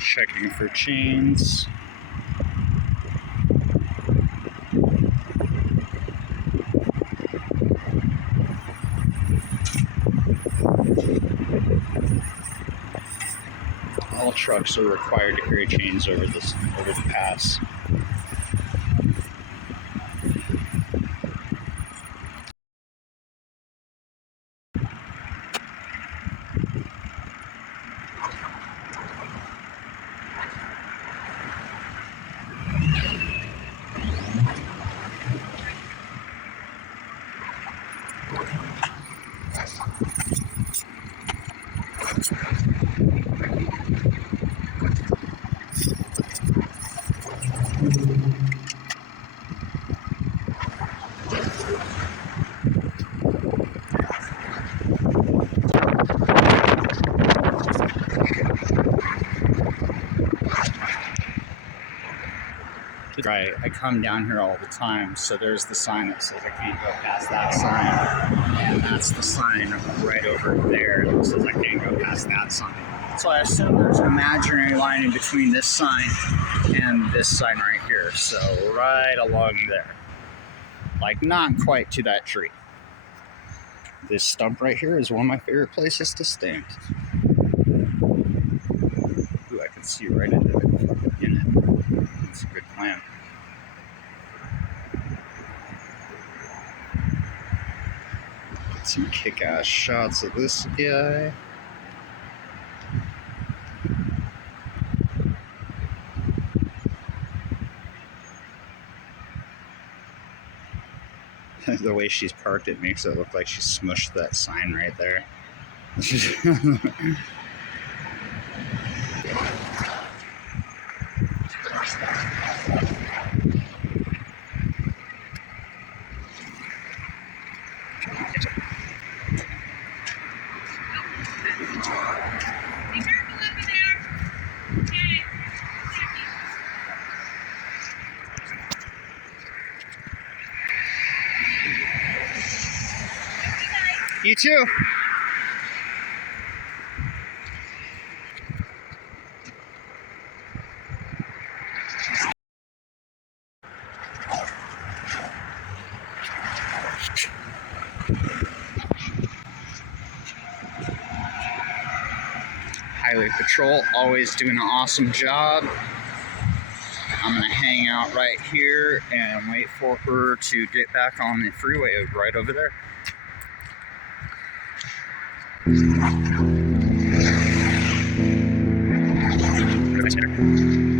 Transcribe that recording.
Checking for chains. All trucks are required to carry chains over the pass. Right, I come down here all the time, so there's the sign that says I can't go past that sign, and that's the sign right over there that says I can't go past that sign. So I assume there's an imaginary line in between this sign and this sign right here, so right along there. Like, not quite to that tree. This stump right here is one of my favorite places to stand. Ooh, I can see right into it. It's a good plan. Get some kick-ass shots of this guy. The way she's parked it makes it look like she smushed that sign right there. You too. Highway Patrol always doing an awesome job. I'm gonna hang out right here and wait for her to get back on the freeway right over there. Good.